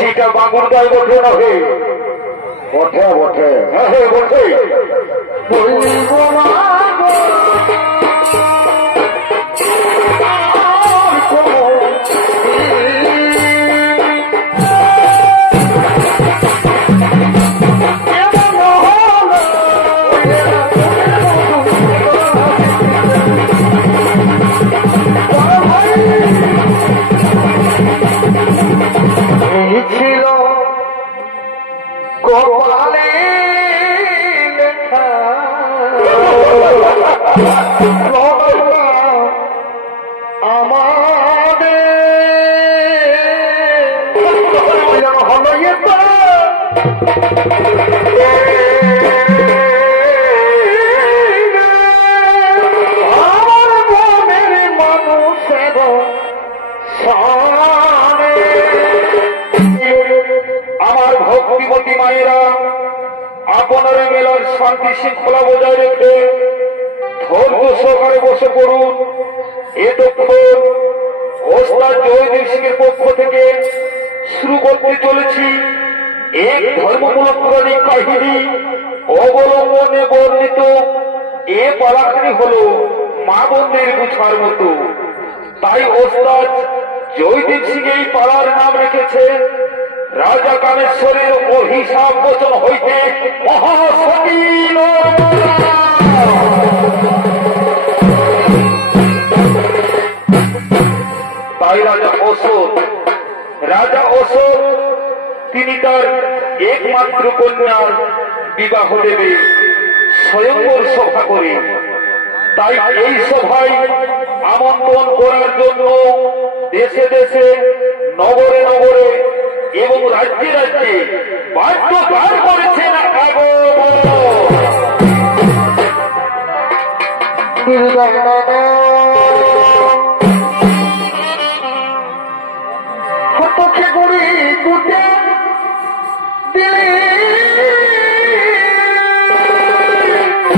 বলছি এটা বাগুরদায় বটে নহে, বটে বটে, হ্যাঁ হ্যাঁ বটে। ছিল গোপালে লেখা আমাদের হলো আমার মনের মানুষের আমার ভক্তিমতী মায়েরা আপনার মেলার শান্তি শৃঙ্খলা বজায় রেখে ধৈর্য সহকারে বসে পড়ুন। এতক্ষণ ওস্তাদ জয়দেব সিং এর পক্ষ থেকে শুরু করতে চলেছি এক ধর্মমূলক পৌরাণিক কাহিনী অবলম্বনে বর্ণিত। এ পালাখানি হল মা বোনদের বুঝার মতো, তাই ওস্তাদ জয়দেব সিং এই পাড়ার নাম রেখেছেন রাজা কামেশ্বরের অভিশাপ বচন হইতে মহাসতীন। তাই রাজা অশোক তিনি তার একমাত্র কন্যার বিবাহ দেবে স্বয়ংবর সভা করে। তাই এই সভায় আমন্ত্রণ করার জন্য দেশে দেশে নগরে নগরে এবং রাজ্যে রাজ্যে বাধ্য কার করেছেন হতকে করি কুটে দিলে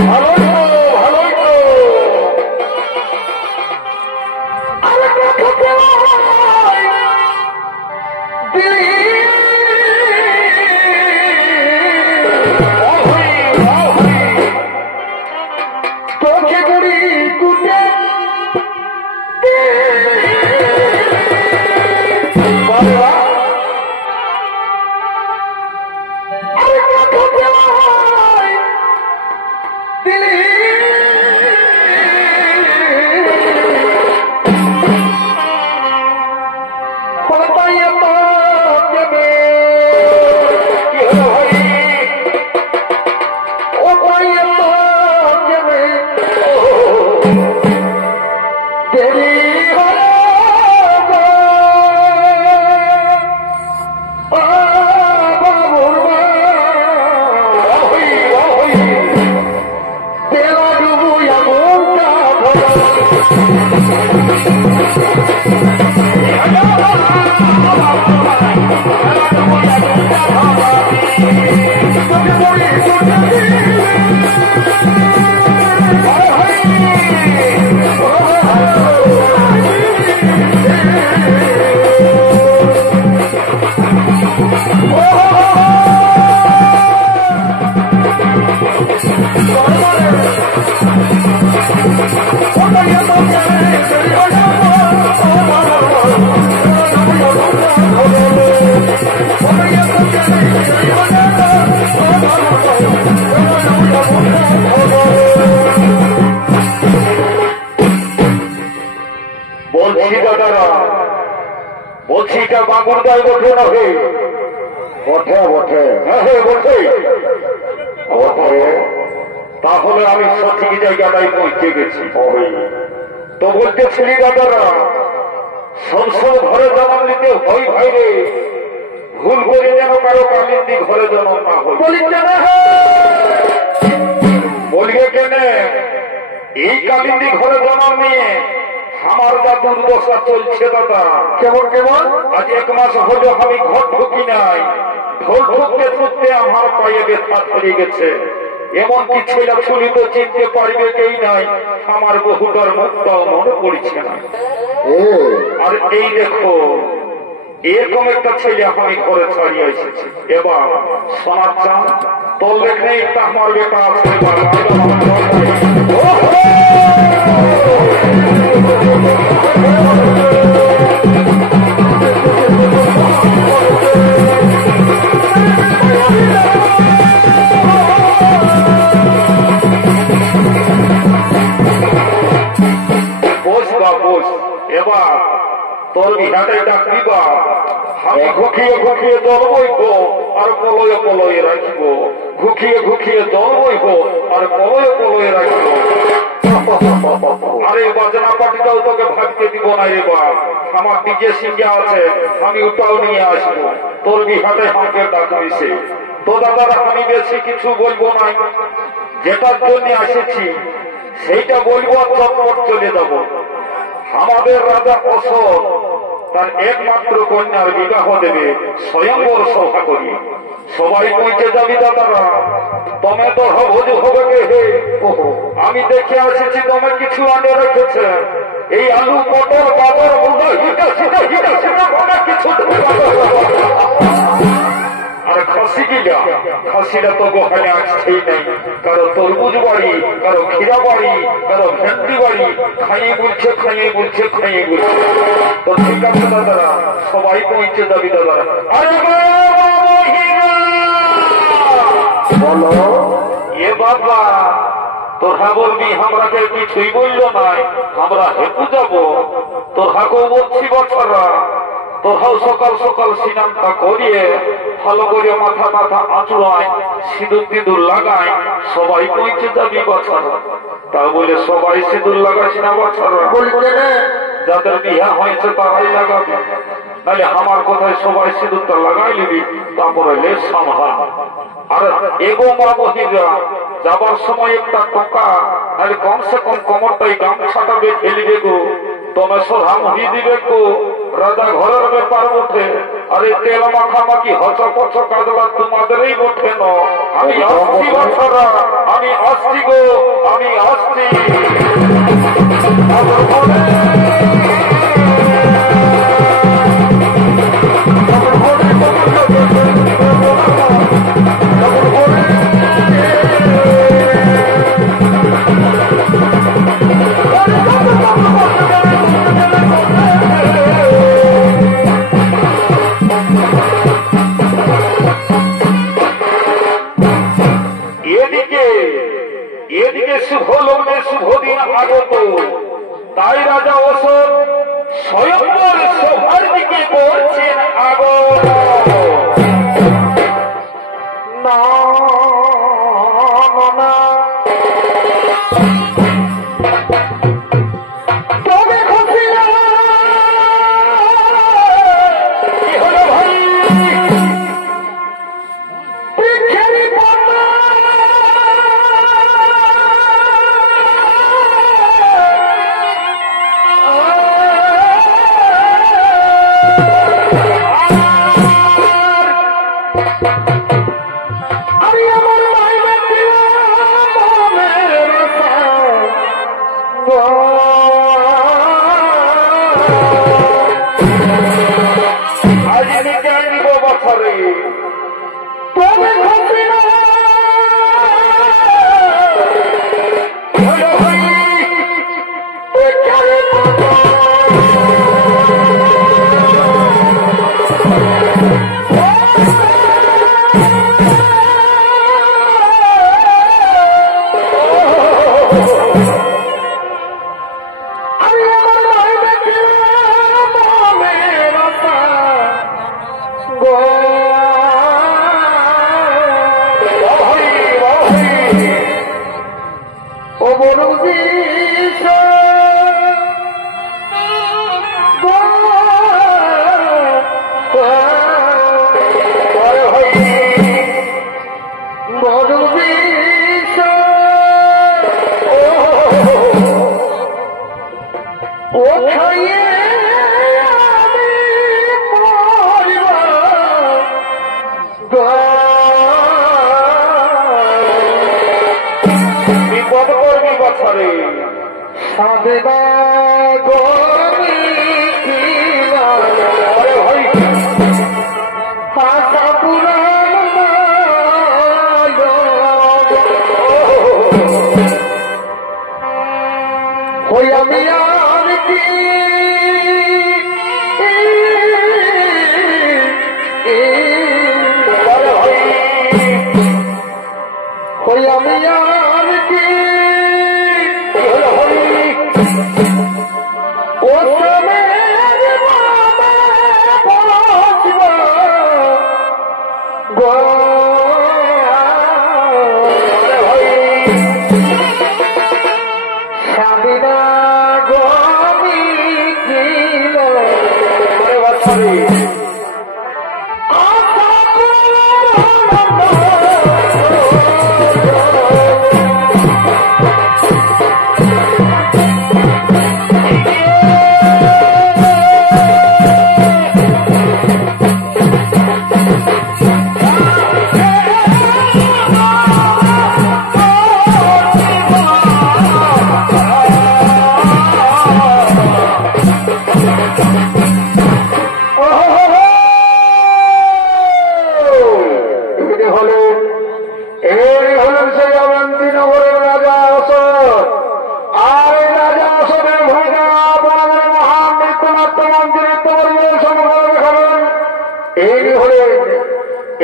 ভালোই তো বলছি এটা বাগুরদায় বটে নহে, বটে বটে, হ্যাঁ হ্যাঁ বটে বটে। তাহলে আমি সঠিক জায়গাটায় পৌঁছে গেছি। তো বলতেছিলি দাদারা সবসময় ঘরে জন্ম নিতে হয় ভাই রে, ভুল করে যেন কারো কালিন্দি ঘরে জন্ম না হয়। বলিয়ে কেন এই কালিন্দি ঘরে জন্ম নিয়ে আমার যা দুর্দশা চলছে দাদা। কেমন কেমন? আজ 1 মাস হলো আমি ঘর ঢুকি নাই, ঢোল ঢুকতে ঢুকতে আমার পায়ে ব্যথা ধরে গেছে। এমনকি ছেলে ছুলি তো চিনতে পারবে কেই নাই, আমার বহুটার মুখটাও মনে পড়ছে না। আর এই দেখো এরকম একটা ছেলে আমি ঘরে ছাড়িয়ে এসেছি। এবার সোনার চাঁদ তোর লেখনে একটা আমার বেটা আছে। এবার তোর বিহাটাই ডাকবি বা আমি ঘুকিয়ে ঘুকিয়ে জল বইব আর পলয়ে পলয়ে রাখিব, ঘুকিয়ে ঘুকিয়ে জল বইব আর পলয়ে পলয়ে রাখিব। আরে বাজনা পাটিটাও তোকে ভাবতে দিব না। এবার আমার ডিজে সিঙ্গা আছে, আমি ওটাও নিয়ে আসবো। তোর বিহাটে আমাকে ডাকবি সে। তো দাদারা আমি বেশি কিছু বলবো না, যেটার জন্য এসেছি সেইটা বলবো আর চটপট চলে যাবো। আমাদের রাজা অশোক তার একমাত্র কন্যার বিবাহ দেবে স্বয়ংবর সভা করি। সবাই পৌঁছে যাবি দাদারা। তমে তো ভোজ হবে হে। আমি দেখে আসেছি তমে কিছু আনে রেখেছে। এই আলু পটল গাজর মুলো হিটা সিটা কিছু আর খাসি গিলা খাসিরা তো গোহানে আসছেই নাই। কারো তরমুজ বাড়ি, কারো ক্ষীরা বাড়ি, কারো ভেন্ডি বাড়ি, খাইয়ে বলছে খাইয়ে বলছে খাইয়ে বলছে। তো ঠিক আছে দাদারা, সবাই পৌঁছে যাবি দাদারা। আরে বলো এ বাবা তোরা বলবি আমরাকে কিছুই বললো নাই, আমরা হেঁটু যাবো। তোরাকেও বলছি বছররা, তোরাও সকাল সকাল স্নানটা করিয়ে ভালো করে মাথা মাথা আঁচড়ায়, সিঁদুর টিঁদুর লাগায়, সবাই পৌঁছে যাবি বছর। তা বলে সবাই সিঁদুর লাগাইস না বছর, যাদের বিহা হয়েছে তারাই লাগাবে। নাহলে আমার কথায় সবাই সিঁদুরটা লাগাই নিবি, তারপরে লেস সামহান। আর এগো মা বহিরা যাবার সময় একটা টোকা নাহলে কমসে কম কোমরটাই গামছাটা বেঁধে নিবে গো। তবে সোধা মহি দিবে গো, রাজা ঘরের ব্যাপার ওঠে। আরে তেল মাখামাখি হচপচ কাজলা তোমাদেরই ওঠে ন। আমি আসছি বছরা, আমি আসছি গো, আমি আসছি। এদিকে শুভ লগ্নে শুভ দিন আগত, তাই রাজা অশোক স্বয়ংবর সভার দিকে বলছেন আগত। না সাধনা গো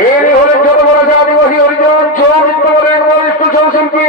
এরই হলেন যত বড় আদিবাসী হরিজন চৌমিত্র বলেন বলিষ্ঠ সৌশিল্পী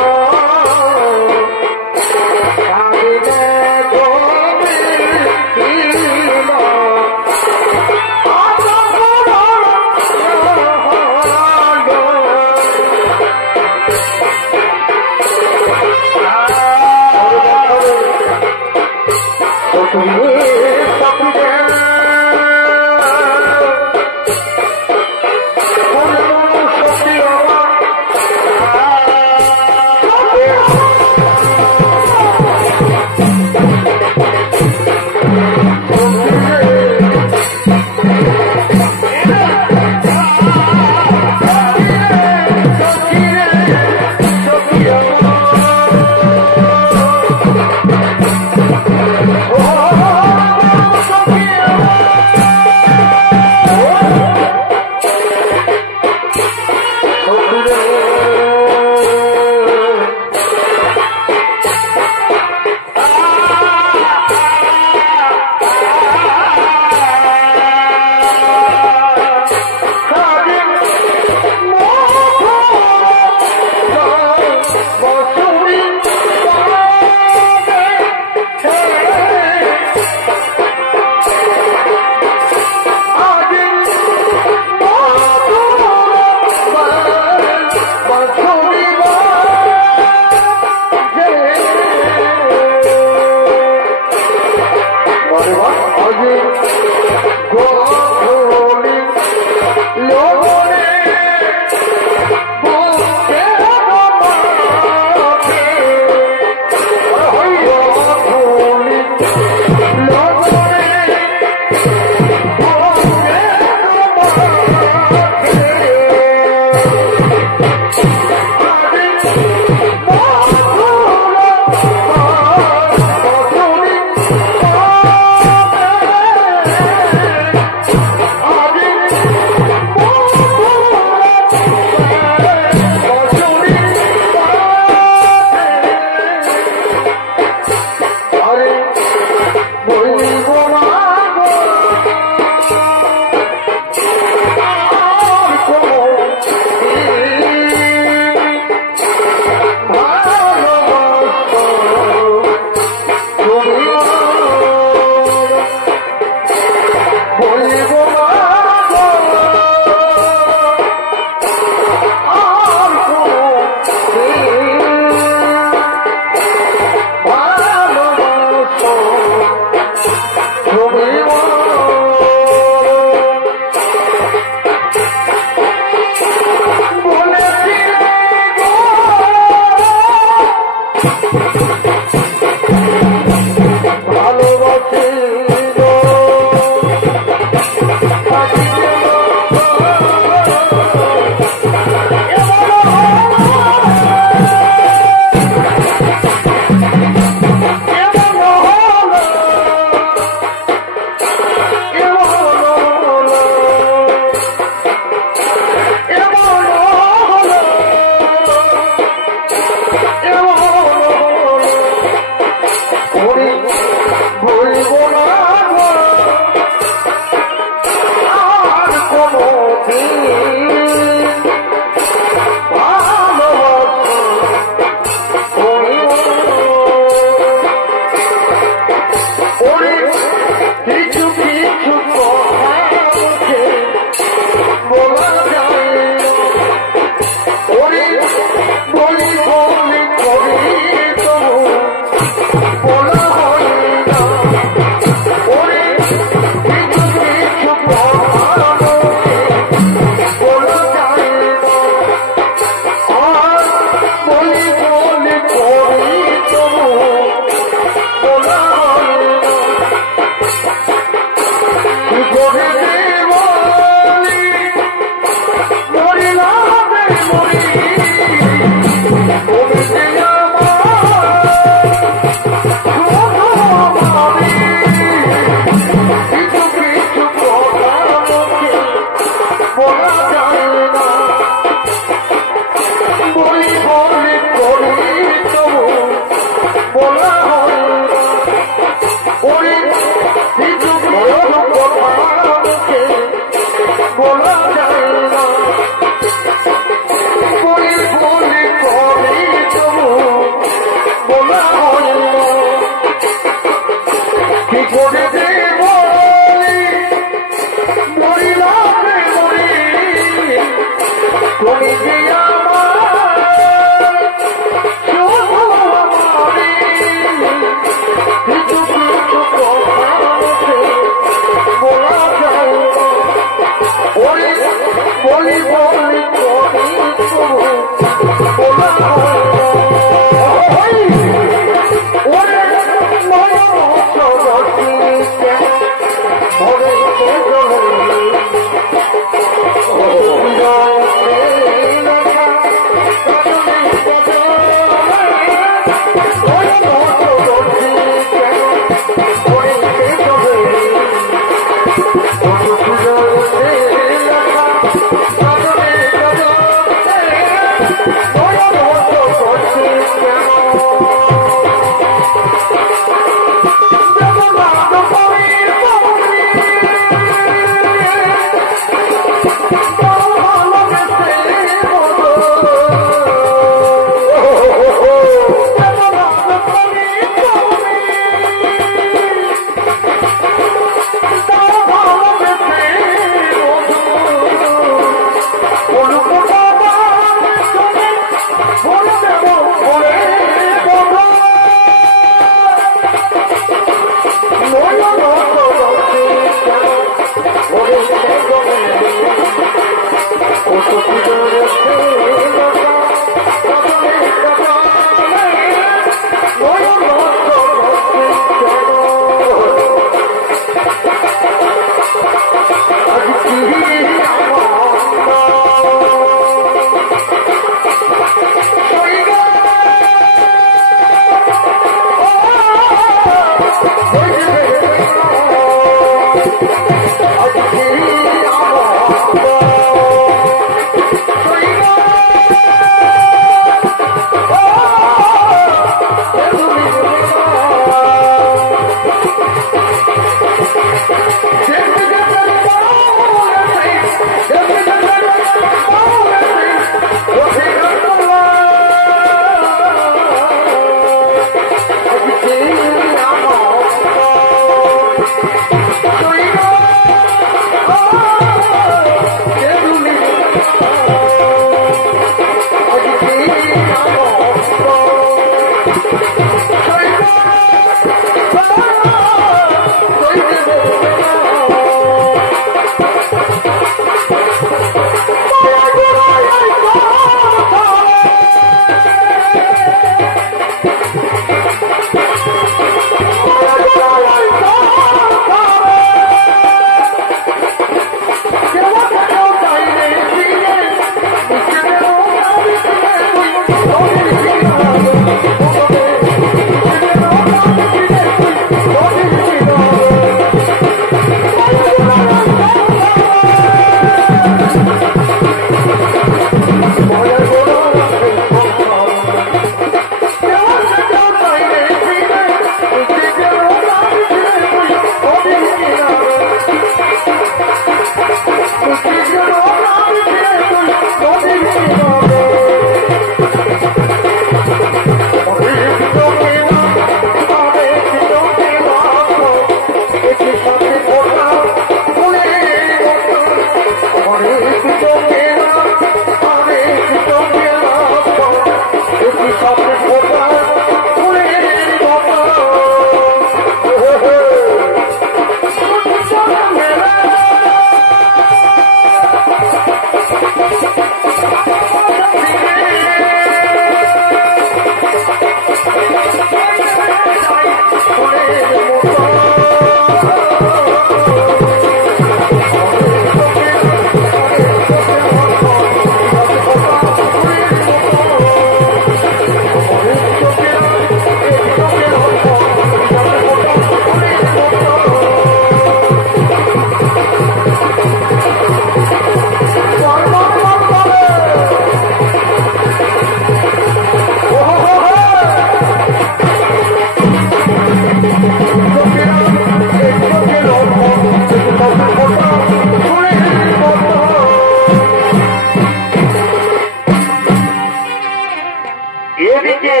এদিকে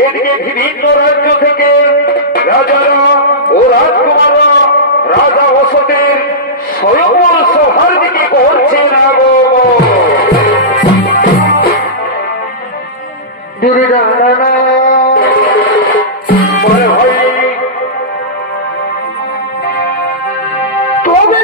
এদিকে বিভিন্ন রাজ্য থেকে রাজারা ও রাজকুমাররা রাজা অশোকের স্বয়ংবর সভার দিকে করছেন আগমন। বলে ভাই তবে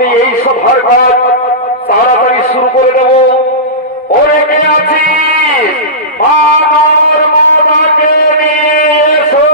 আমি এই সভার কাজ তাড়াতাড়ি শুরু করে দেব। ওরে কে আছি মানর মোদাকে নিয়ে এসো।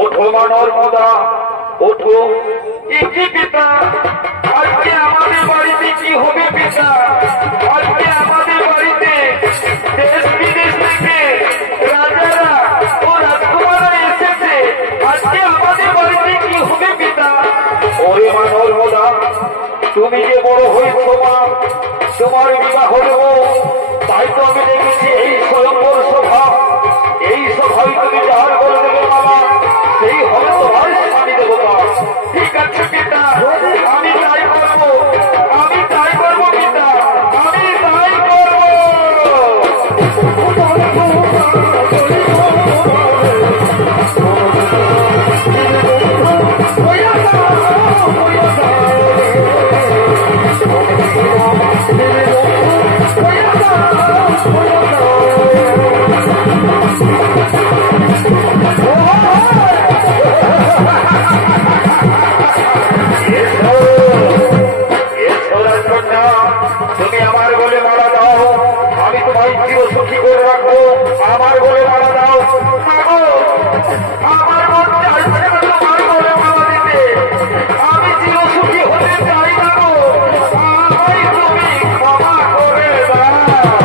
ওঠো মানর মোদা ওঠো। কি পিতা আজকে আমাদের বাড়িতে কি হবে পিতা? আজকে আমাদের বাড়িতে দেশ বিদেশ থেকে রাজারা ও রাজকুমাররা এসেছে। আজকে আমাদের বাড়িতে কি হবে পিতা? ওরে মানর মোদা তুমি যে বড় হয়েছ মা, তোমার বিবাহ দেব, তাই তো আমি দেখেছি এই স্বয়ংবর সভা। এই সভায় তুমি যাহার করে দেবে মামা, সেই হবে তোমার স্বামী দেবতা। ঠিক আছে পিতা, আমি তাই করবো, আমি তাই করবো পিতা, আমি তাই করবো। তুমি আমার বলে মারা দাও, আমি তোমায় চির সুখী করে রাখবো। আমার বলে মারা দাও। আমার মন চাইছে না তোমার বলে মারা দিতে, আমি চির সুখী হতে চাই না গো। আমায় তুমি ক্ষমা করে দাও।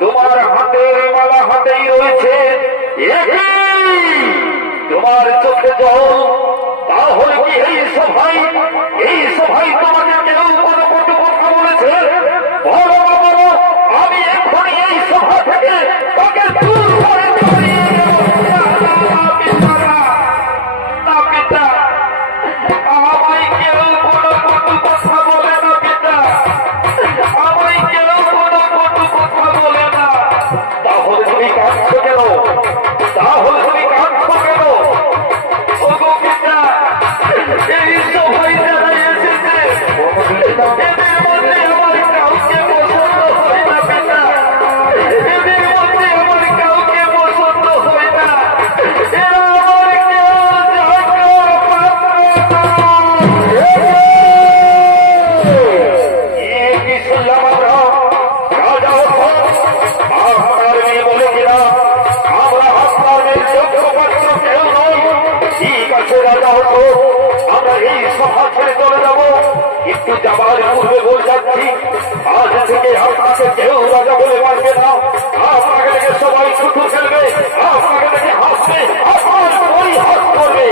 তোমার হাতের মালা হাতেই রয়েছে, তোমার চোখে জল, তাহলে কি এই সভায় তোমাকে কেউ কোনো কটু কথা বলেছে? বলো বলো, আমি এখন এই সভা থেকে তাকে দূর করে সরিয়ে দেব। না পিতা, আমায় কেউ কোনো কটু কথা বলে না পিতা, আমায় কেউ কোনো কটু কথা বলে না। তাহলে তুমি কাঁদছো কেন? তাহলে তুমি কাঁদছো কেন? ওগো পিতা, এই সভায় যারা এসেছে এদের মধ্যে আমার কাউকে পছন্দ হয় না পিতা, এদের মধ্যে আমার কাউকে পছন্দ হয় না। এরা আমার কেউ কি শুনলাম আমরা? রাজা আপনার মেয়ে বলে কিনা আমরা আপনার মেয়ের যোগ্য পাত্র কেউ নই। ঠিক আছে রাজা হতো, আমরা এই সভা ছেড়ে চলে যাব, কিন্তু যাবার পূর্বে বলে যাচ্ছি আজ থেকে আপনাকে কেউ রাজা বলে মানবে না। আপনাকে দেখে সবাই ছুটু ফেলবে, আপনাকে দেখে হাসবে, আপনার পরিহাস করবে।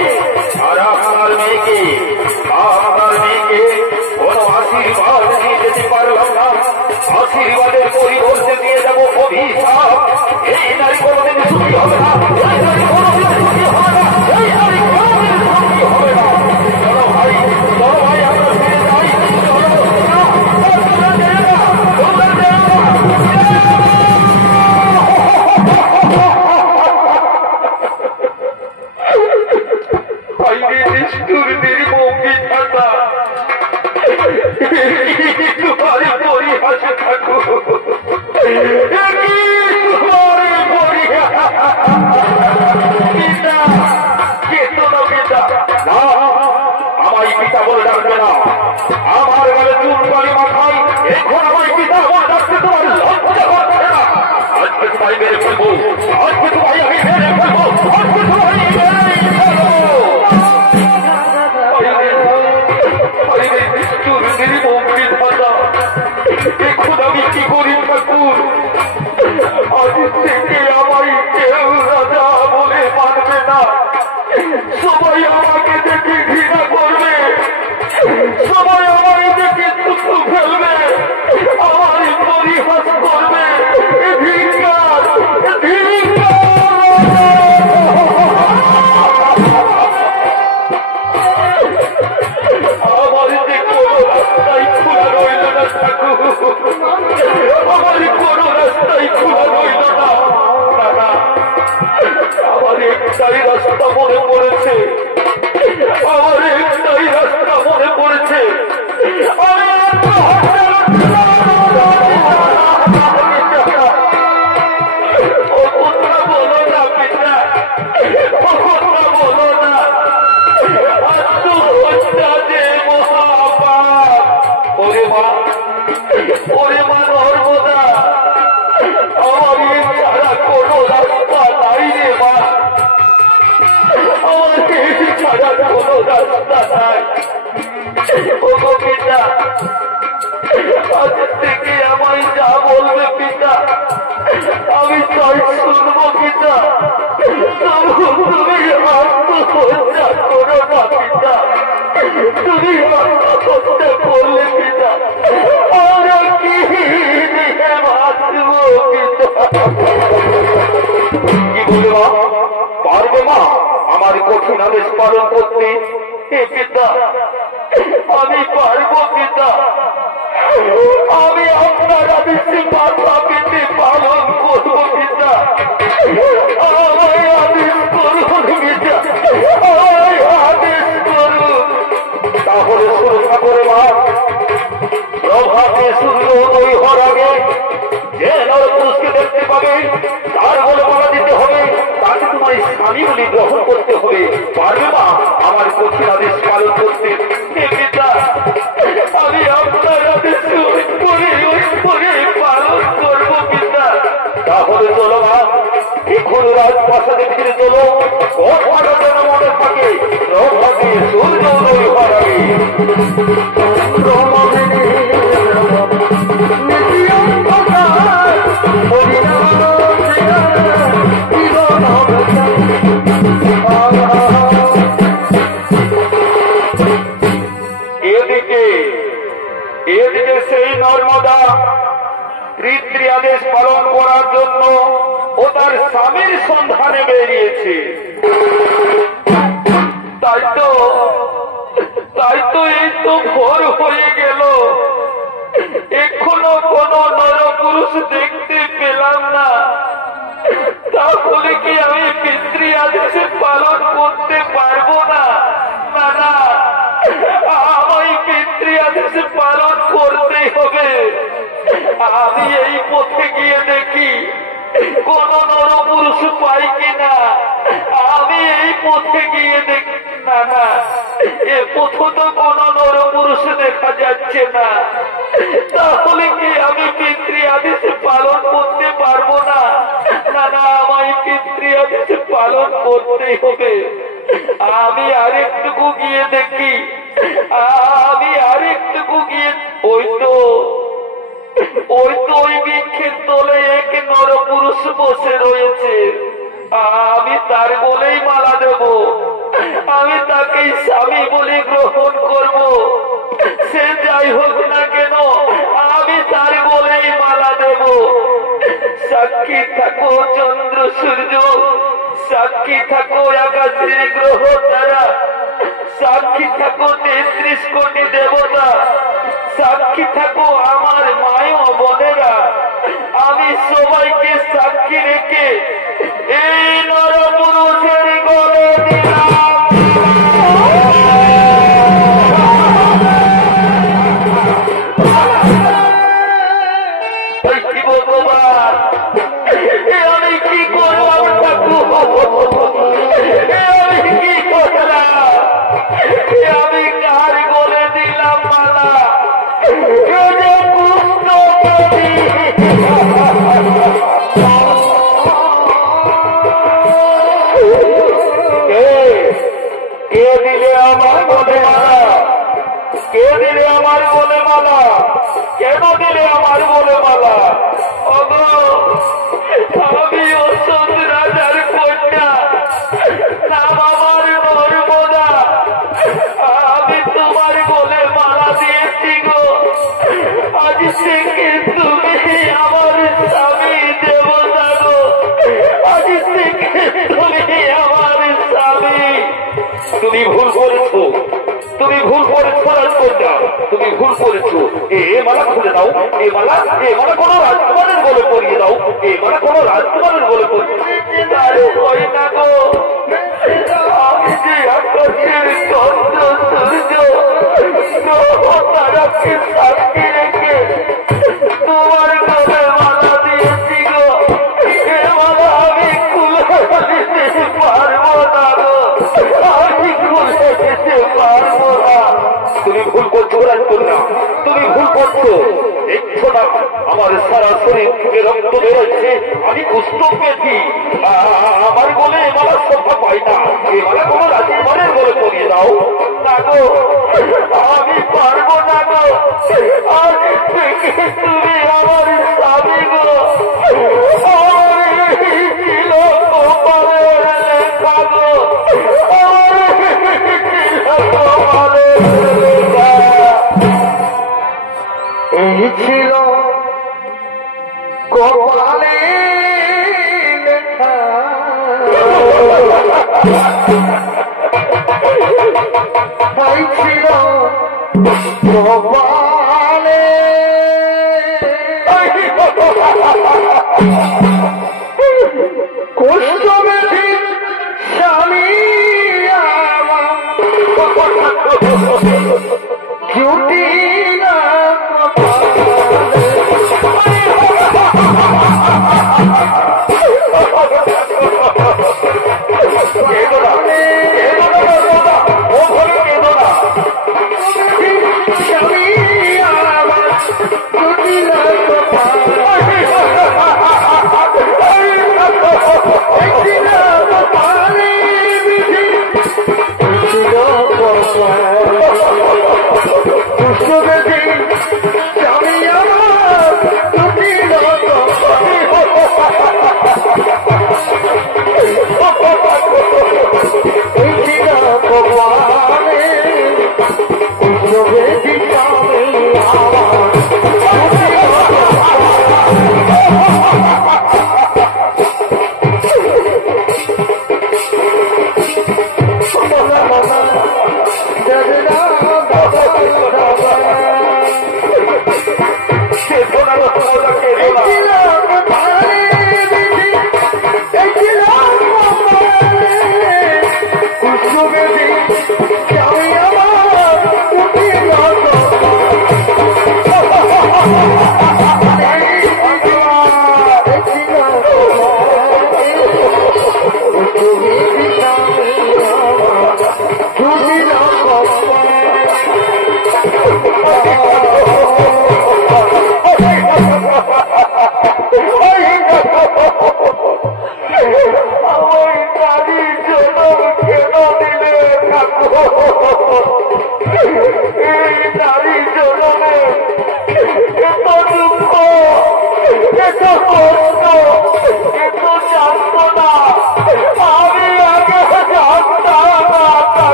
নিষ্ঠুর নির্মম বিধাতা, তোমারে পরিহাসে থাকো, তোমারে পিতা চেতনা পিতা না, আমায় পিতা বলে ডাকবে না। আমার গলে চুল বালি মাথায় এখন আমায় পিতা বলে ডাকতে তোমার লজ্জা করছে না? আজকে তোমায় মেরে ফেলবো, আজকে তোমায় আমি মেরে ফেলবো, আজকে তোমায় মেরে ফেলবো। নিষ্ঠুর নির্মম বিধাতা, এখন আমি কি করি ঠাকুর? আজ থেকে আমায় কেউ রাজা বলে মানবে না, সবাই আমাকে দেখে ঘৃণা করবে, সবাই আমায় দেখে থুতু ফেলবে, আমার পরিহাস করবে। ধিক্কার, ধিক্কার। আমার যে কোনো রাস্তায় খোলা রইল না ঠাকুর, আমার কোনো রাস্তায় খোলা রইল না। আমার একটাই রাস্তা মনে পড়েছে, আমার একটাই রাস্তা মনে পড়েছে। আমি কথা বলো না পিতা, কথা বলো না। আত্মহত্যা যে মহাপাপ। ওরে মা, ওরে মা নর্মদা, আমার ছাড়া কোনো রাস্তা নাই রে মা, আমার ছাড়া কোনো রাস্তা নাই। ওগো পিতা, আজ থেকে আমায় যা বলবে পিতা আমি তাই শুনবো পিতা। তুমি আত্মহত্যা করো না পিতা, তুমি আত্মহত্যা করলে পিতা আমরা কি নিয়ে বাঁচবো পিতা? কি বলে মা, পারবে মা আমার কঠিন আদেশ পালন করতে? হে পিতা, আমি পারবো পিতা, আমি আপনার আদেশে মাথা পেতে পালন করবো পিতা। আমায় আদেশ করুন পিতা, আমায় আদেশ করুন। তাহলে সুরক্ষা করে মা, প্রভাতে সূর্য উদয় হওয়ার আগে যে নরপুরুষকে দেখতে পাবে তার বলে মারা দিতে হবে, তাকে তোমার স্বামী বলে গ্রহণ করতে হবে। পারবে মা আমার কঠিন আদেশ পালন করতে? পিতা, আমি আপনার আদেশ পালন করবো পিতা। তাহলে চলো মা, এখন রাজপ্রাসাদের ফিরে চলো, কথাটা যেন মনে থাকে, প্রভাতে সূর্য উদয় হওয়ার আগে। এদিকে সেই নর্মদা পিতৃ আদেশ পালন করার জন্য ও তার স্বামীর সন্ধানে বেরিয়েছে। তাই তো এই তো ভোর হয়ে গেল, এখনো কোন নরপুরুষ দেখতে পেলাম না। তাহলে কি আমি পিতৃ আদেশ পালন করতে পারবো না? না না, আমায় পিতৃ আদেশ পালন করতেই হবে। আমি এই পথে গিয়ে দেখি কোন নরপুরুষ পাই কিনা, আমি এই পথে গিয়ে দেখি। না না, এ পথে তো কোন নরপুরুষ দেখা যাচ্ছে না। তাহলে কি আমি পিতৃ আদেশ পালন করতে পারবো না? না না, আমায় পিতৃ আদেশ পালন করতেই হবে। আমি আরেকটুকু গিয়ে দেখি, আমি আরেকটুকু গিয়ে ওই তো ওই বৃক্ষের তলে এক নরপুরুষ বসে রয়েছে। আমি তার বলেই মালা দেব, আমি তাকে স্বামী বলে গ্রহণ করব। সে যাই হোক না কেন, আমি তার বলেই মালা দেব। সাক্ষী থাকো চন্দ্র সূর্য, সাক্ষী থাকো আকাশের গ্রহ তারা, সাক্ষী থাকো 33 কোটি দেবতা, সাক্ষী থাকো আমার মায় বোনেরা। আমি সবাইকে সাক্ষী রেখে এই নরপুরুষের গলে দিলাম। কে দিলে আমার বলে মালা, কে দিলে আমার বলে মালা, কেন দিলে আমার বলে মালা? আমি অসৎ রাজার কন্যা, নাম আমার নর্মদা। আমি তোমার বলে মালা দিয়েছি গো। আজ থেকে তুমি আমার স্বামী দেবতা গো। আজ থেকে তুমি আমার স্বামী। তুমি ভুল করেছো, তুমি ভুল করেছো রাজকন্যা, তুমি ভুল করেছো। এ মালা খুলে দাও, এ মালা কোনো রাজকুমারের বলে পরিয়ে দাও, এ মালা কোনো রাজকুমারের বলে পরিয়ে হয় না গো। আমি যে আকাশের চন্দ্র সূর্য তারাকে সাক্ষী রেখে তোমার গলে মালা দিয়েছি গো। এ মালা আমি খুলে দিতে পারবো না গো, আমি খুলে দিতে পারবো না। তুমি ভুল করছো রাজকন্যা, তুমি ভুল করছো। দেখছো না আমার সারা শরীর থেকে রক্ত বেরোচ্ছে, আমি কষ্ট পেয়েছি। আমার বলে এবার সভা পাই না, এবার কোনো রাজকুমারের বলে করিয়ে দাও না গো। আমি পারবো না গো। আজ থেকে তুমি আমার স্বামী গো। ছিল কপালের লেখা গো, কপালের লেখা। এই ছিল কপালে লেখা, তাই ছিল কপালে। কষ্ট বেশি স্বামী আমার জুটি না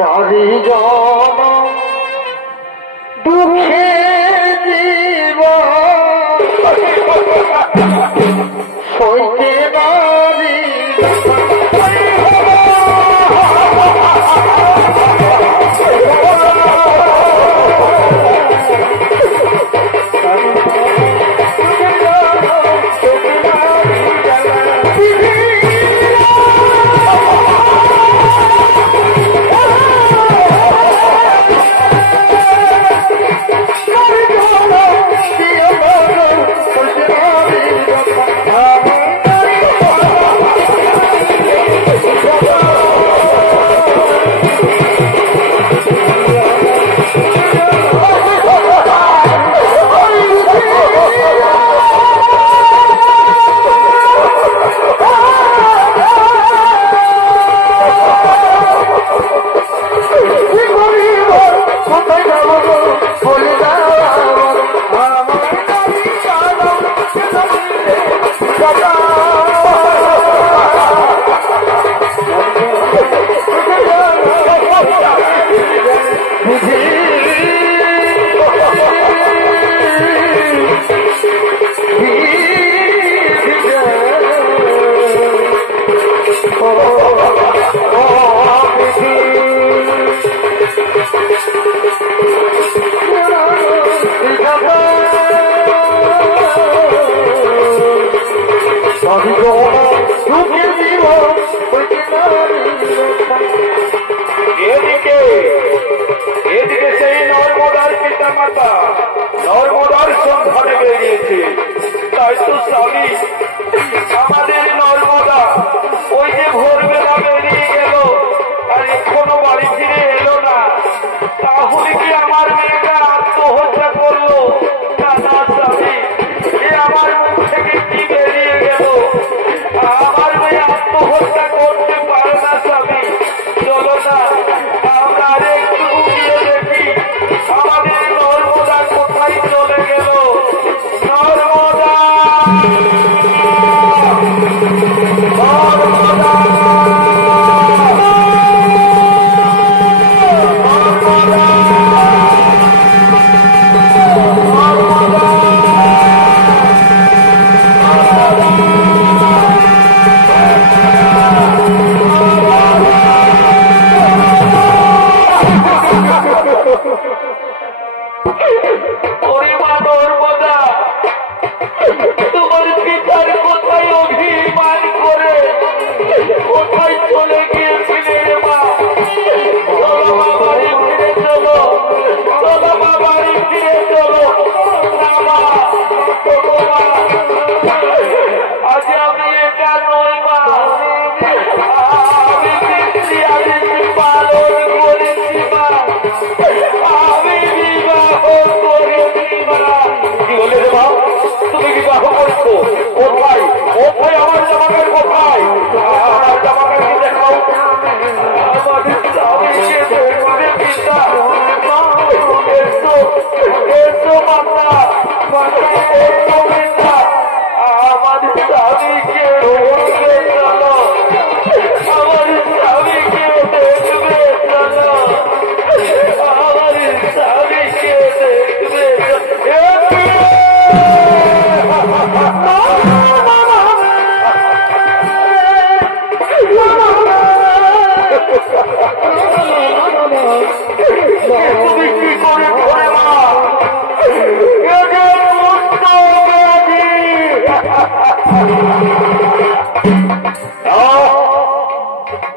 নারী জন দুঃখে জীবন সইতে নারী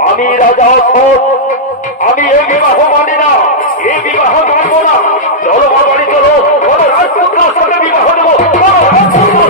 আমি রাজা অশোক, আমি এই বিবাহ মানি না, এই বিবাহ মানব না। চলো আমার বাড়ি চলো, কোনো রাজপুত্রের সাথে বিবাহ দেবো, কোনো রাজপুত্রের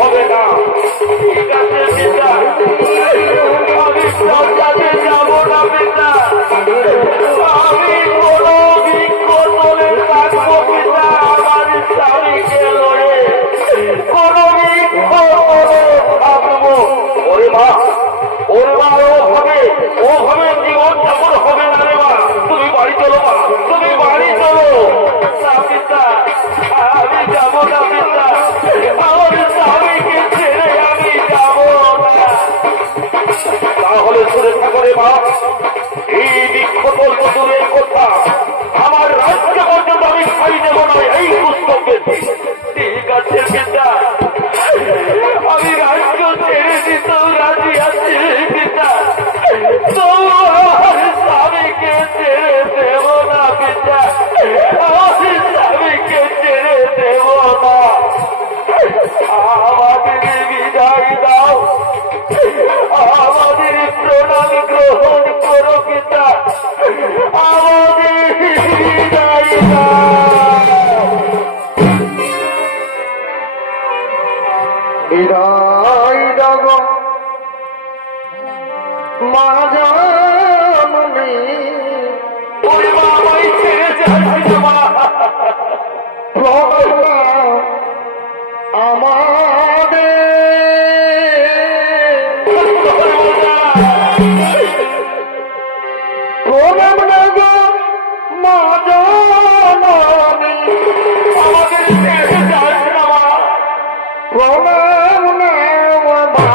হবে না। ঠিক আছে পিতা, আমি সব কাজে যাবো না পিতা, আমি কোনো বৃক্ষ তোলে থাকবো পিতা, আমার স্বামীকে লড়ে কোনো বৃক্ষ তোলে থাকবো। ওরে মা, ওরে মা, ওভাবে জীবন যাপন হবে না রে মা। তুমি বাড়ি চলো মা, তুমি বাড়ি চলো না পিতা, আমি যাবো না পিতা, আমার স্বামীকে ছেড়ে আমি যাবো না। তাহলে শুনে থাকো রে মা, এই বৃক্ষ বলবো দূরের কথা, আমার রাজ্য পর্যন্ত আমি খাই দেব না এই পুস্তকে। ঠিক আছে পিতা, আমি রাজ্য ছেড়ে দিতেও রাজি আছি পিতা, তোমার স্বামীকে ছেড়ে দেব না পিতা, আমার স্বামীকে ছেড়ে দেব না। আমাদের বিদায় দাও, আমাদের প্রণাম গ্রহণ করো পিতা, আমাদের বিদায় দাও। বিদায় দাও মা জাননী, ওই বাবাই ছেড়ে যাচ্ছি মা, আমাদের প্রণাম নেগো মা জাননী, আমাদের ছেড়ে যাস না মা, প্রণাম নেব মা।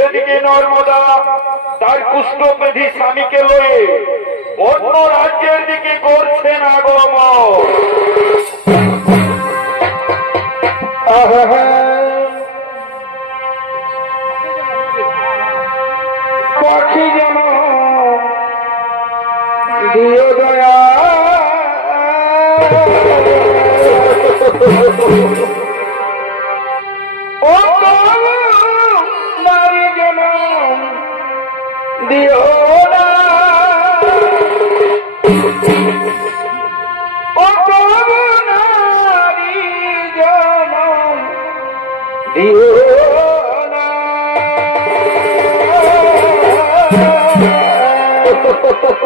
এদিকে নর্মদা তার কুষ্ঠবেধী স্বামীকে লয়ে অন্য রাজ্যের দিকে করছেন আগমন। পাখি যেন দিও দয়া, ও নারী যেন দিও না, ও নারী যেন দিও না। পাখি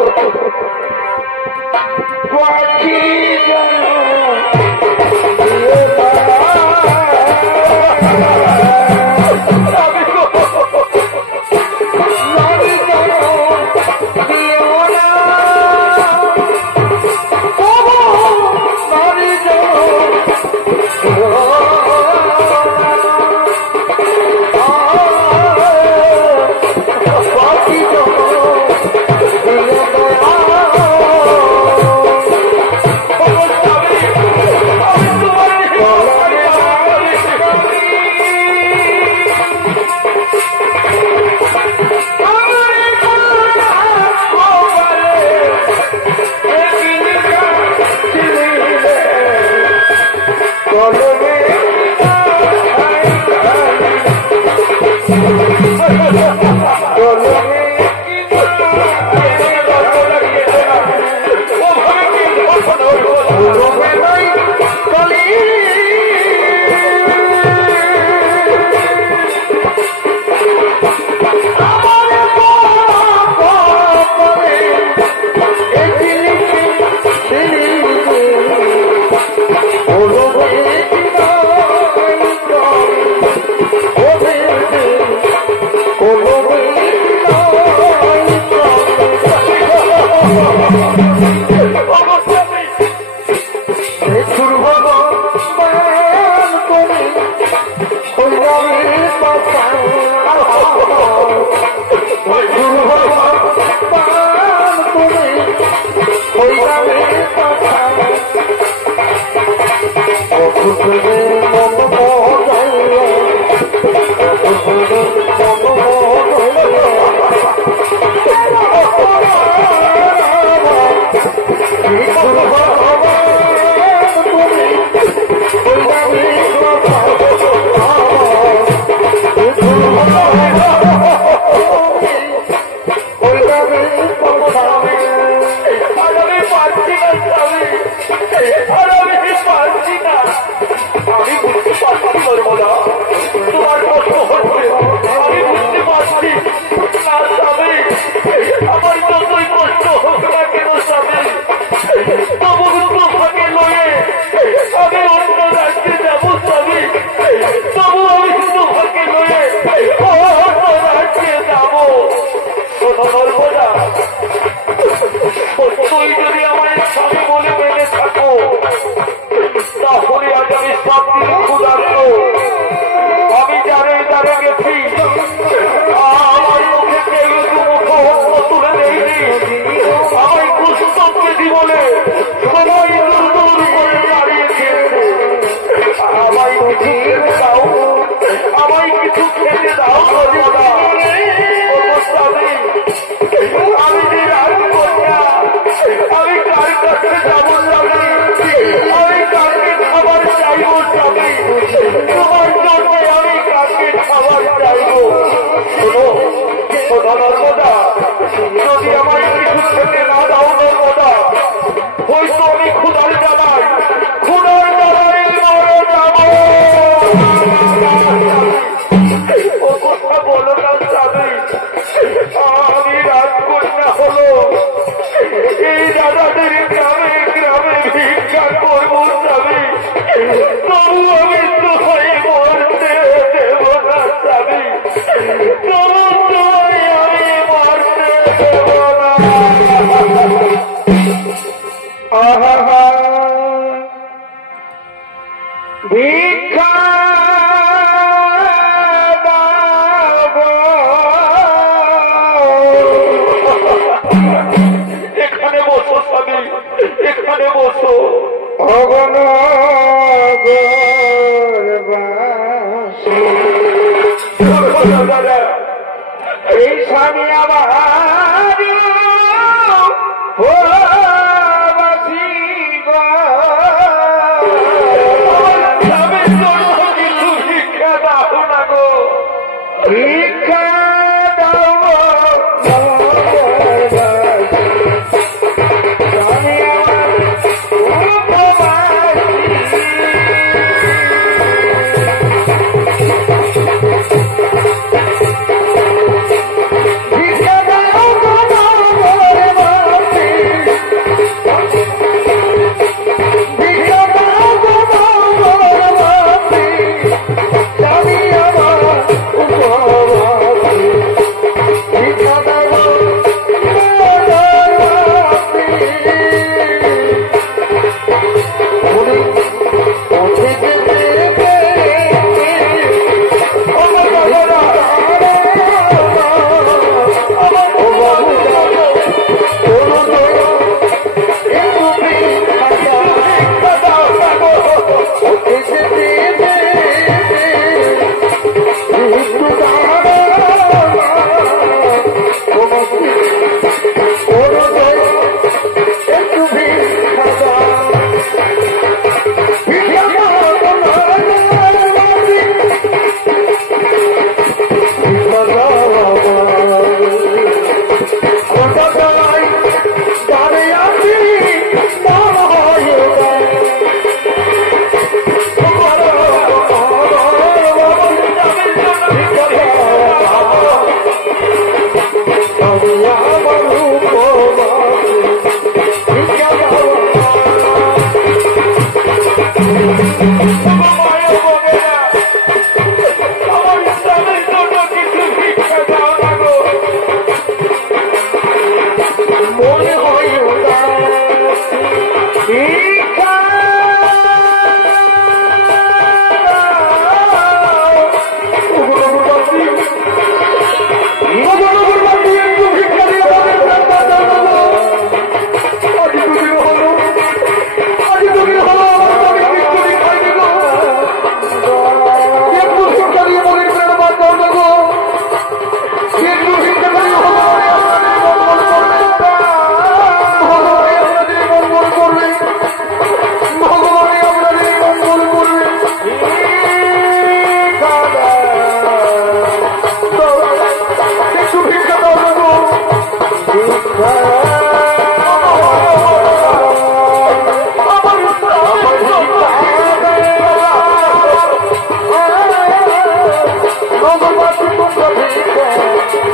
নগরবাসী তোমরা ভিক্ষা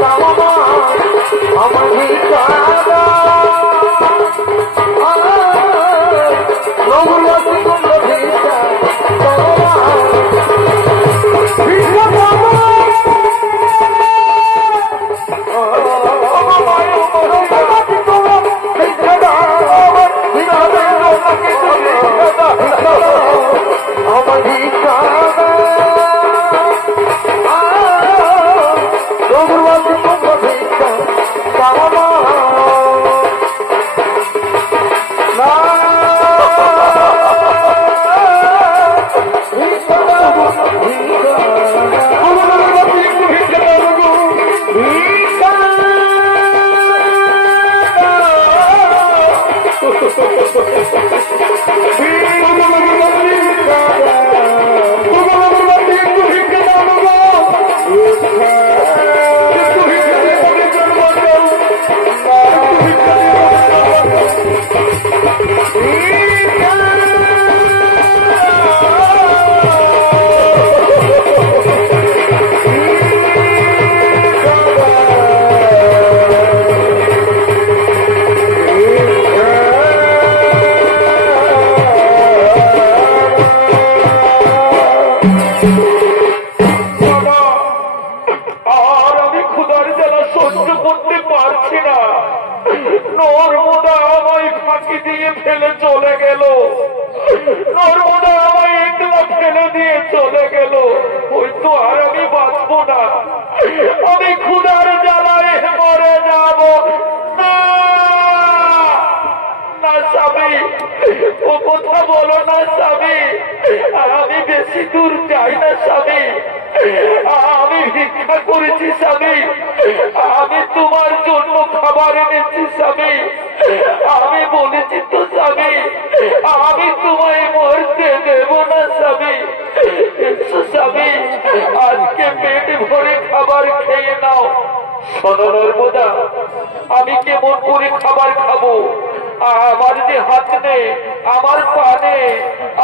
দাও না, আমার ভিক্ষা দাও। নগরবাসী তোমরা ভিক্ষা দাও না, ভিক্ষা দাও। নর্মদা আমায় ফাঁকি দিয়ে ফেলে চলে গেল, নর্মদা আমায় একলা ফেলে দিয়ে চলে গেল। ওই তো আর আমি বাঁচবো না, আমি ক্ষুধার জ্বালায় মরে যাব না। না স্বামী, ও কথা বলো না স্বামী, আমি বেশি দূর যাই না স্বামী, আমি ভিক্ষা করেছি স্বামী, আমি তোমার জন্য খাবার এনেছি স্বামী, আমি বলেছি তো স্বামী, আমি তোমায় মরতে দেব না স্বামী। স্বামী, আজকে পেট ভরে খাবার খেয়ে নাও। শোনো নর্মদা, আমি কেমন করে খাবার খাবো? আমার যে হাত নেই, আমার পা নেই,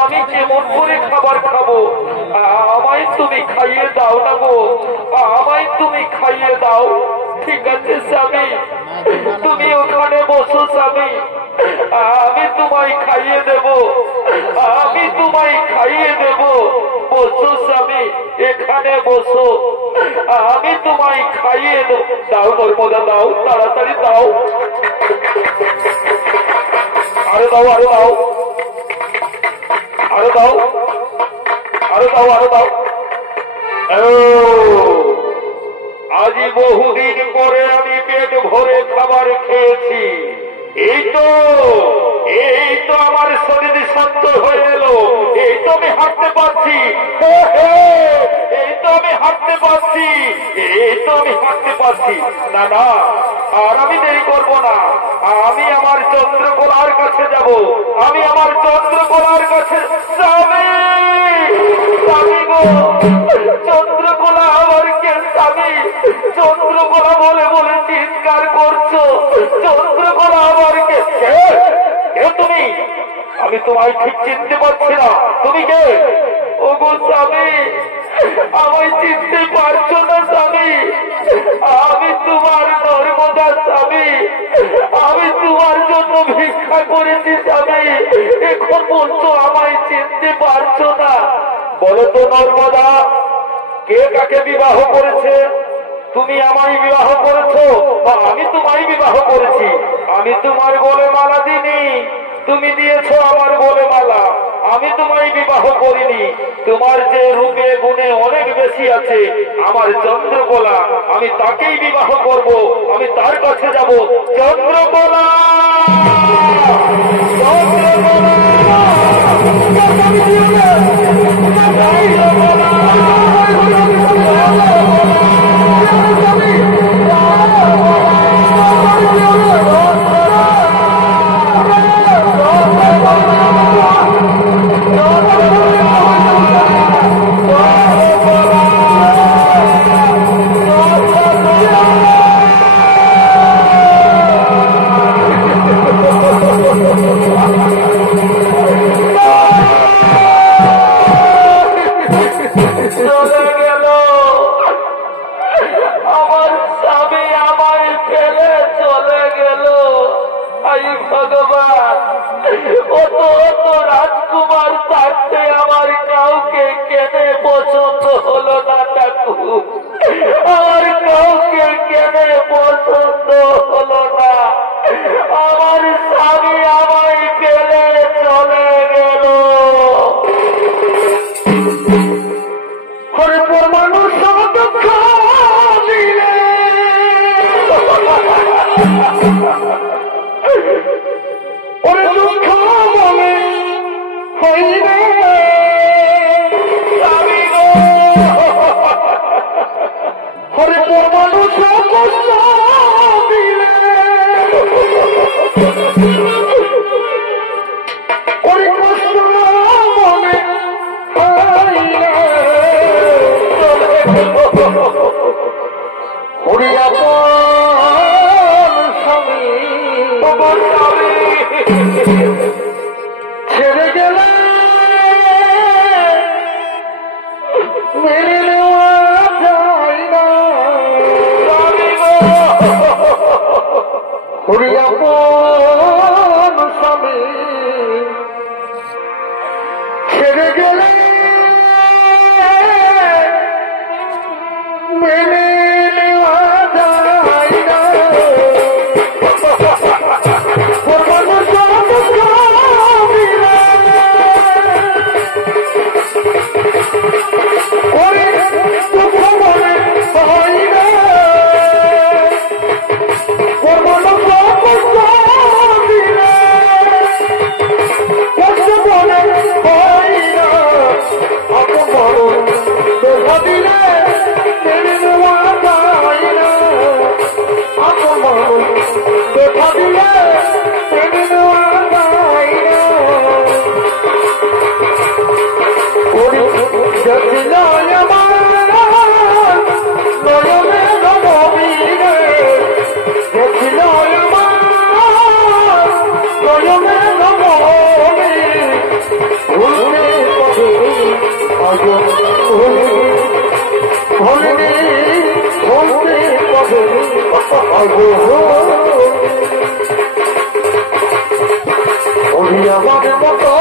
আমি কেমন করে খাবার খাবো? আমায় তুমি খাইয়ে দাও না গো, আমায় তুমি খাইয়ে দাও। ঠিক আছে স্বামী, তুমি ওখানে বসো স্বামী, আমি তোমায় খাইয়ে দেব, আমি তোমায় খাইয়ে দেব। বসো স্বামী, এখানে বসো, আমি তোমায় খাইয়ে দেব। দাও নর্মদা, দাও, তাড়াতাড়ি দাও, আরো দাও, আরো দাও, আরো দাও, আরো দাও, আরো দাও। আজই বহুদিন পরে আমি পেট ভরে খাবার খেয়েছি। এই তো আমার শরীর সুস্থ হয়ে এলো, এই তো আমি হাঁটতে পারছি, এই তো আমি হাঁটতে পারছি, এই তো আমি হাঁটতে পারছি। না না, আর আমি দেরি করবো না, আমি আমার চন্দ্রকলার কাছে যাব, আমি আমার চন্দ্রকলার কাছে যাবে। স্বামী গো, চন্দ্রকলা আমার কে স্বামী? চন্দ্রকলা বলে বলে চিৎকার করছো, চন্দ্রকলা আমার কে? কে তুমি? আমি তোমায় ঠিক চিনতে পারছি না, তুমি কে? ও গো স্বামী, আমায় চিনতে পারছো না স্বামী? আমি তোমার নর্মদা স্বামী, আমি তোমার জন্য ভিক্ষা করেছি স্বামী, এখন বলছো আমায় চিনতে পারছো না? বলো তো নর্মদা, কে কাকে বিবাহ করেছে? তুমি আমায় বিবাহ করেছো বা আমি তোমায় বিবাহ করেছি? আমি তোমার গলে মালা দিইনি, তুমি দিয়েছো আমার গলে মালা, আমি তোমায় বিবাহ করিনি। তোমার যে রূপে গুণে অনেক বেশি আছে আমার চন্দ্রকলা, আমি তাকেই বিবাহ করব, আমি তার কাছে যাব। চন্দ্রকলা, হরে পরমাণু কষ্ট দিলে ওরে কষ্ট মনে হরে আপন স্বামী ছেড়ে গেলে মেনে নেওয়া যায় না হরি আপন স্বামী ছেড়ে গেলে মেনে নেওয়া যায় না আমার মতো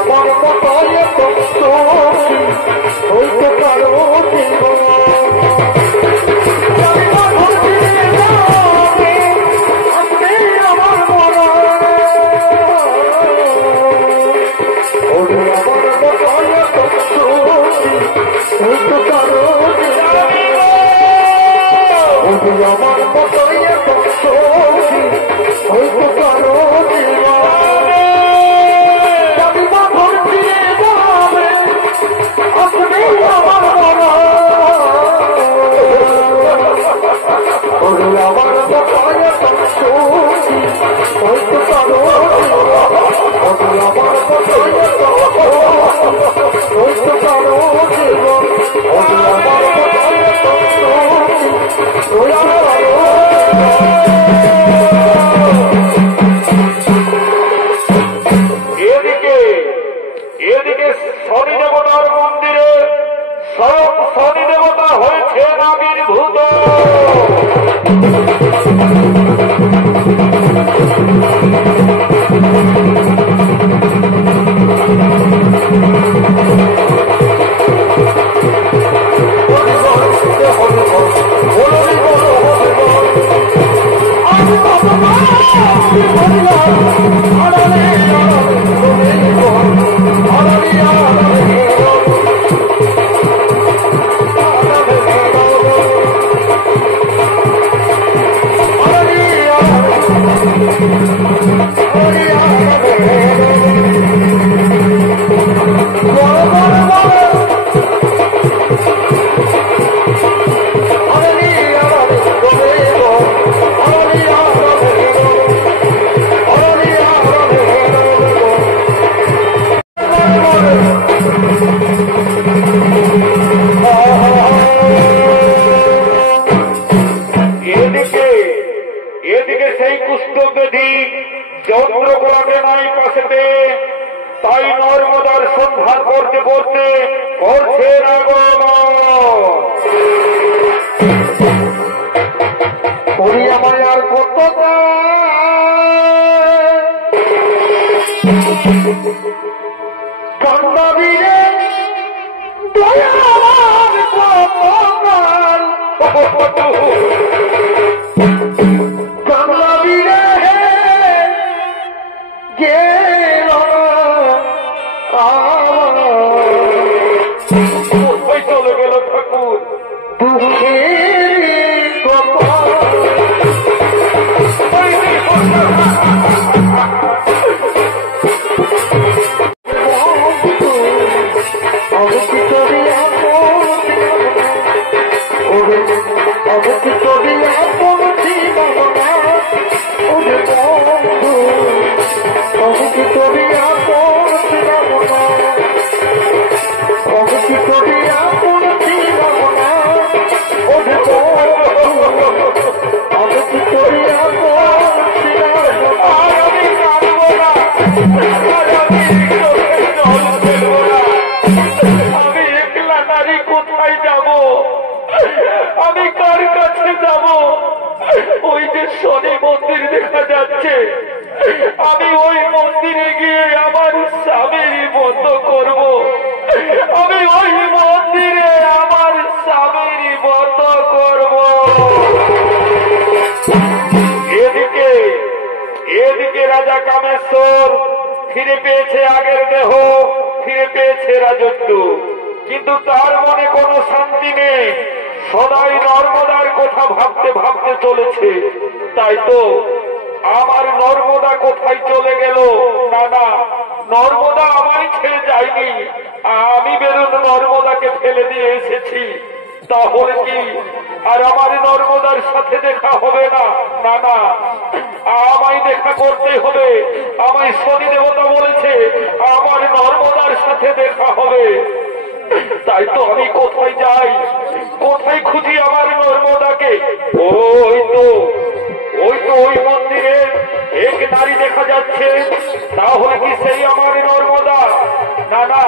আমার মতো হইতে পারো আমার মতো হইতে পারো এদিকে শনি দেবতার মন্দিরে সব শনি দেবতা হয়েছে আবির্ভূত। এদিকে সেই কুষ্ঠব্যাধি চন্দ্রকোলাকে নাই পাশেতে, তাই নর্মদার সন্ধান করতে করতে করছে না করি আমায় আর কত কান্দাবিরে দয়ার কত কান্দাবিরে গেল চলে গেল ঠাকুর দুঃখের কপাল ওই যে শনি মন্দির দেখা যাচ্ছে, আমি ওই মন্দিরে গিয়ে আমার স্বামীর বন্ধ করব। আমি ওই মন্দিরে আমার স্বামীর বন্ধ করব। এদিকে এদিকে রাজা কামেশ্বর ফিরে পেয়েছে আগের দেহ, ফিরে পেয়েছে রাজত্ব, কিন্তু তার মনে কোনো শান্তি নেই। সদাই নর্মদার কথা ভাবতে ভাবতে চলেছে। তাই তো আমার নর্মদা কোথায় চলে গেল? না না, নর্মদা আমায় ছেড়ে যায়নি, আমি বেরোন নর্মদাকে ফেলে দিয়ে এসেছি। তাহলে কি আর আমার নর্মদার সাথে দেখা হবে না? না না, আমায় দেখা করতে হবে। আমায় শনি দেবতা বলেছে আমার নর্মদার সাথে দেখা হবে। তাই তো আমি কোথায় যাই, কোথায় খুঁজি আমার নর্মদাকে? ওই তো ওই মন্দিরে এক নারী দেখা যাচ্ছে। তাহলে কি সেই আমার নর্মদা? না না,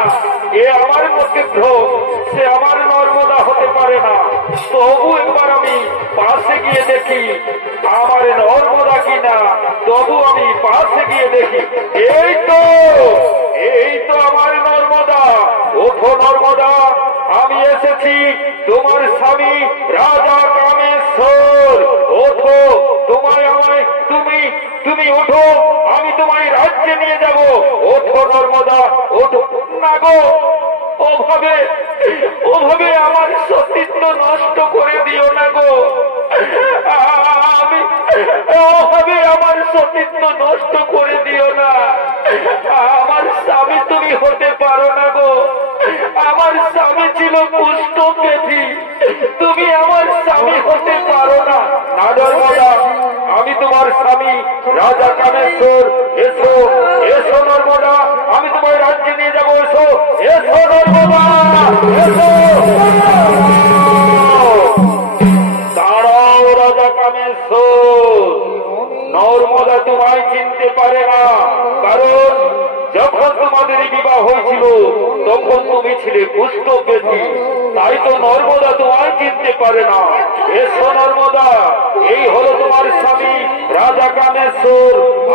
এ আমার নক্ষত্র, সে আমার নর্মদা হতে পারে না। তবু একবার আমি পাশে গিয়ে দেখি আমার নর্মদা কিনা। তবু আমি পাশে গিয়ে দেখি, এই তো আমার নর্মদা। ওঠো নর্মদা, আমি এসেছি তোমার স্বামী রাজা কামেশ্বর। ওঠো, তোমায় আমায় তুমি ওঠো, আমি তোমায় রাজ্যে নিয়ে যাব। ওঠো নর্মদা, ওঠো। না গো, ওভাবে আমার সতীত্ব নষ্ট করে দিও না গো। ওভাবে আমার সতীত্ব নষ্ট করে দিও না। আমার স্বামী তুমি হতে পারো না গো। আমার স্বামী ছিল পুষ্ট পেথি, তুমি আমার স্বামী হতে পারো না। না নর্মদা, আমি তোমার স্বামী রাজা কামেশ্বর। এসো এসো নর্মদা, আমি তোমার রাজ্যে নিয়ে যাবো। এসো এসো নর্মদা, এসো। দাঁড়াও রাজা কামেশ্বর, নর্মদা তোমায় চিনতে পারে না, কারণ যখন তোমাদের বিবাহ হয়েছিল তখন তুমি ছিলে পুষ্ট পেথি। তাই তো নর্মদা তোমায় চিনতে পারে না। এসো নর্মদা, এই হলো তোমার স্বামী রাজা কামেশ্বর।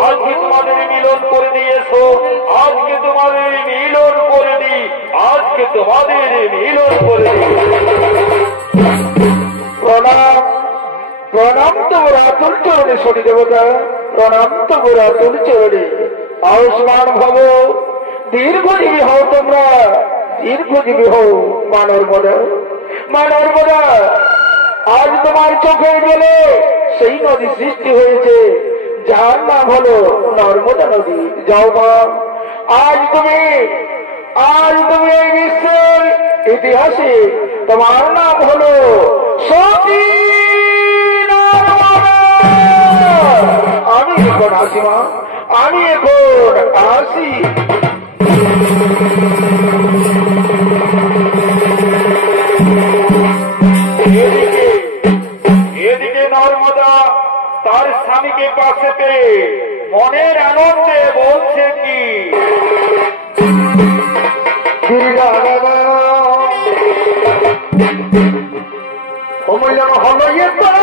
আজকে তোমাদের মিলন করে দিয়েছো, আজকে তোমাদের মিলন করে দিই, আজকে তোমাদের মিলন করে দিই। প্রণাম প্রণাম তোমার আতুল চরণে শনি দেবতা, প্রণাম তোমার আতুল চরণে। আয়ুষ্মান ভব, দীর্ঘজীবী হও তোমরা, দীর্ঘজীবী হও। মা নর্মদা, মা নর্মদা, আজ তোমার চোখে গেলে সেই নদী সৃষ্টি হয়েছে যার নাম হলো নর্মদা নদী। যাও মা, আজ তুমি এই বিশ্বের ইতিহাসে তোমার নাম হলো সতী নর্মদা। আমি এখন আসি মা, আমি এখন আসি। এদিকে নর্মদা তার স্বামীকে পাশে পেয়ে মনের আনন্দে বলছে কি, হলো